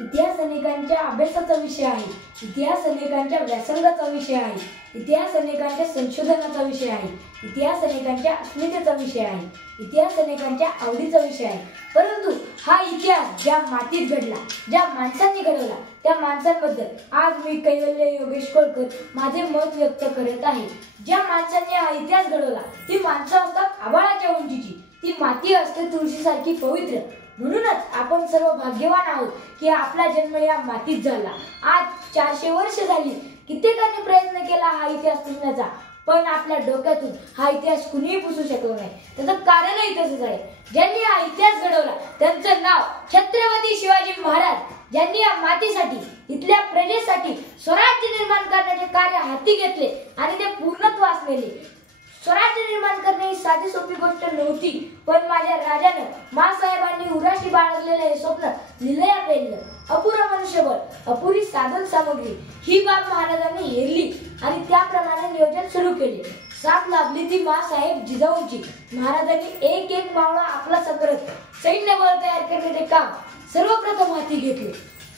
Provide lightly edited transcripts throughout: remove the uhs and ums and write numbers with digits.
इतिहास अनेकांच्या अभ्यासाचा विषय आहे, इतिहास अनेकांच्या व्यासंगाचा विषय आहे, इतिहास अनेकांच्या संशोधनाचा विषय आहे, इतिहास अनेकांच्या अस्मितेचा विषय आहे, इतिहास अनेकांच्या आवडीचा विषय आहे. परंतु हा इतिहास ज्या मातीत घडला, ज्या माणसांनी घडवला, त्या माणसांबद्दल आज मी कैवल्य योगेश कोळकर माझे मत व्यक्त करत आहे. ज्या माणसांनी हा इतिहास घडवला ती माणसं असतात आभाळाच्या उंचीची, ती माती असते तुळशीसारखी पवित्र. म्हणूनच आपण सर्व भाग्यवान आहोत की आपला जन्म या मातीत झाला. आज 400 वर्ष झाली. कित्येकांनी प्रयत्न केला हा इतिहास पुसण्याचा, पण आपल्या डोक्यातून हा इतिहास कुणीही पुसू शकलो नाही. त्याचं कारणही तसंच आहे. ज्यांनी हा इतिहास घडवला त्यांचं नाव छत्रपती शिवाजी महाराज, ज्यांनी या मातीसाठी, इथल्या प्रजेसाठी स्वराज्य निर्माण करण्याचे कार्य हाती घेतले आणि ते पूर्णत्वास नेले. स्वराज्य निर्माण करणे ही साधी सोपी गोष्ट नव्हती, पण माझ्या राजानं, माँसाहेबांनी उराशी बाळगलेलं हे स्वप्न लिलया पेललं. अपुरं मनुष्यबळ, अपुरी साधन सामग्री ही बाब महाराजांनी हेरली आणि त्याप्रमाणे नियोजन सुरू केले. साथ लाभली ती माँसाहेब जिजाऊंची. महाराजांनी एक एक मावळा आपला करत सैन्यबळ तयार करण्याचे काम सर्वप्रथम हाती घेतले.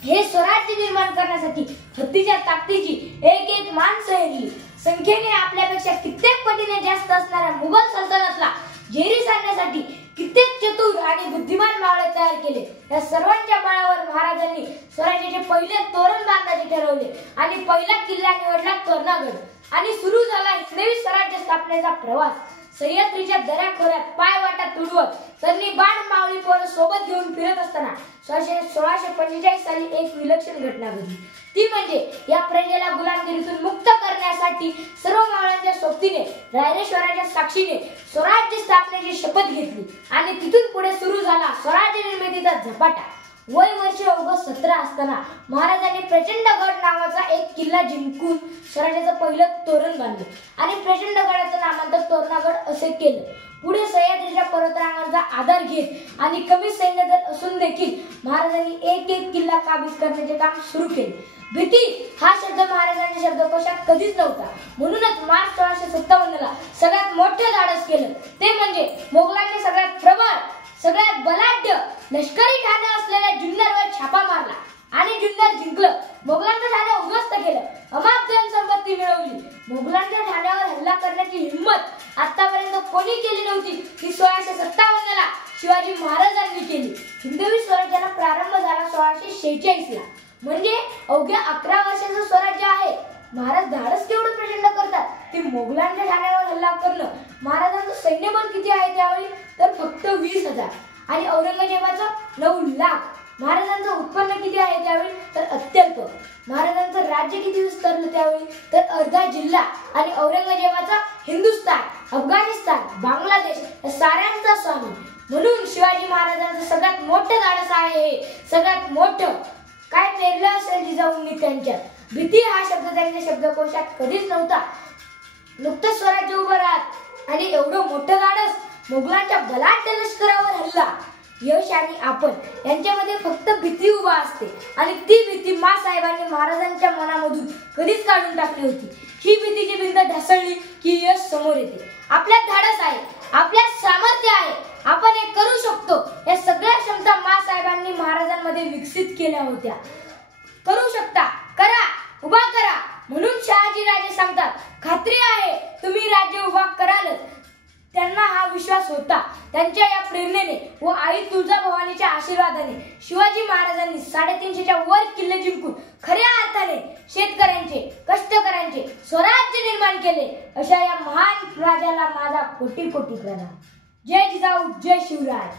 हे स्वराज्य निर्माण करण्यासाठी हत्तीच्या ताकदीची एक एक माणसं हेरली. संख्येने आपल्यापेक्षा कित्येक पटीने जास्त असणाऱ्या मुघल सल्तनतला जेरी सांडण्यासाठी कित्येक चतुर आणि बुद्धिमान मावळे तयार केले. या सर्वांच्या बळावर महाराजांनी स्वराज्याचे पहिले तोरण बांधायचे ठरवले आणि पहिला किल्ला निवडला तोरणागड आणि सुरू झाला हिंदवी स्वराज्य स्थापनेचा प्रवास. सह्याद्रीच्या दऱ्याखोऱ्यात पाय वाटा तुडवत त्यांनी बाण मावळी पोरं सोबत घेऊन फिरत असताना 1645 साली एक विलक्षण घटना घडली. ती म्हणजे या प्रजेला गुलामगिरीतून मुक्त करण्यासाठी सर्व मावळ्यांच्या सोबतीने रायरेश्वराच्या साक्षीने स्वराज्य स्थापनेची शपथ घेतली आणि तिथून पुढे सुरू झाला स्वराज्य निर्मितीचा झपाटा. वय वर्ष अवघ 17 असताना महाराजांनी प्रचंडगड नावाचा एक किल्ला जिंकून स्वराज्याचं पहिलं तोरण बांधलं आणि प्रचंडगडाचं नामांतर तोरणागड असे केलं. पुढे सह्याद्रीच्या पर्वतरांगांचा आधार घेत आणि कमी सैन्यदल असून देखील महाराजांनी एक एक किल्ला काबीज करण्याचे काम सुरू केले. भीती हा शब्द महाराजांच्या शब्दकोशात कधीच नव्हता. म्हणूनच मार्च 1657 सगळ्यात मोठं धाडस केलं ते म्हणजे मोगलांनी सगळ्यात प्रबळ, सगळ्यात बलाढ्य लष्करी ठाणे असलेल्या जुन्नरवर छापा मारला आणि जुन्नर जिंकलं. मोगलांचं ठाणे उद्ध्वस्त केलं, अमाप धनसंपत्ती मिळवली. मोगलांच्या ठाण्यावर हल्ला करण्याची हिंमत आतापर्यंत कोणी केली नव्हती ती 1657 शिवाजी महाराजांनी केली. हिंदवी स्वराज्याला प्रारंभ झाला 1646 म्हणजे अवघ्या 11 वर्षाचं स्वराज्य आहे. महाराज धाडस केवढं प्रचंड करतात ते मोगलांच्या ठाण्यावर हल्ला करणं. महाराजांचं सैन्यबळ किती आहे त्यावेळी तर फक्त 20,000 आणि औरंगजेबाचं 9 लाख. महाराजांचं उत्पन्न किती आहे त्यावेळी तर अत्यल्प. महाराजांचं राज्य किती विस्तारलं त्यावेळी तर अर्धा जिल्हा आणि औरंगजेबाचा हिंदुस्थान, अफगाणिस्तान, बांगलादेश या साऱ्यांचा स्वामी. म्हणून शिवाजी महाराजांचं सगळ्यात मोठं धाडस आहे हे. सगळ्यात मोठं काय पेरलं असेल जिजाऊंनी त्यांच्यात. भीती हा शब्द त्यांच्या शब्दकोशात कधीच नव्हता. नुकतंच स्वराज्य उभं राहत आणि एवढं मोठं धाडस, मोगलांच्या बलाढ्य लष्करावर हल्ला. यश आणि आपण यांच्यामध्ये फक्त भीती उभा असते आणि ती भीती माँसाहेबांनी महाराजांच्या मनामधून कधीच काढून टाकली होती. ही भीतीची भिंत ढासळली की यश समोर येते. आपल्यात धाडस आहे, आपल्यात सामर्थ्य आहे, आपण हे करू शकतो. या सगळ्या क्षमता माँसाहेबांनी महाराजांमध्ये विकसित केल्या होत्या. करू शकता, करा, उभा करा. म्हणून शहाजीराजे सांगतात, खात्री आहे तुम्ही राज्य उभा करालच. त्यांना हा विश्वास होता. त्यांच्या या प्रेरणेने व आई तुळजाभवानीच्या आशीर्वादाने शिवाजी महाराजांनी 350च्या वर किल्ले जिंकून खऱ्या अर्थाने शेतकऱ्यांचे, कष्टकऱ्यांचे स्वराज्य निर्माण केले. अशा या महान राजाला माझा कोटी कोटी प्रणाम. जय जिजाऊ, जय शिवराय.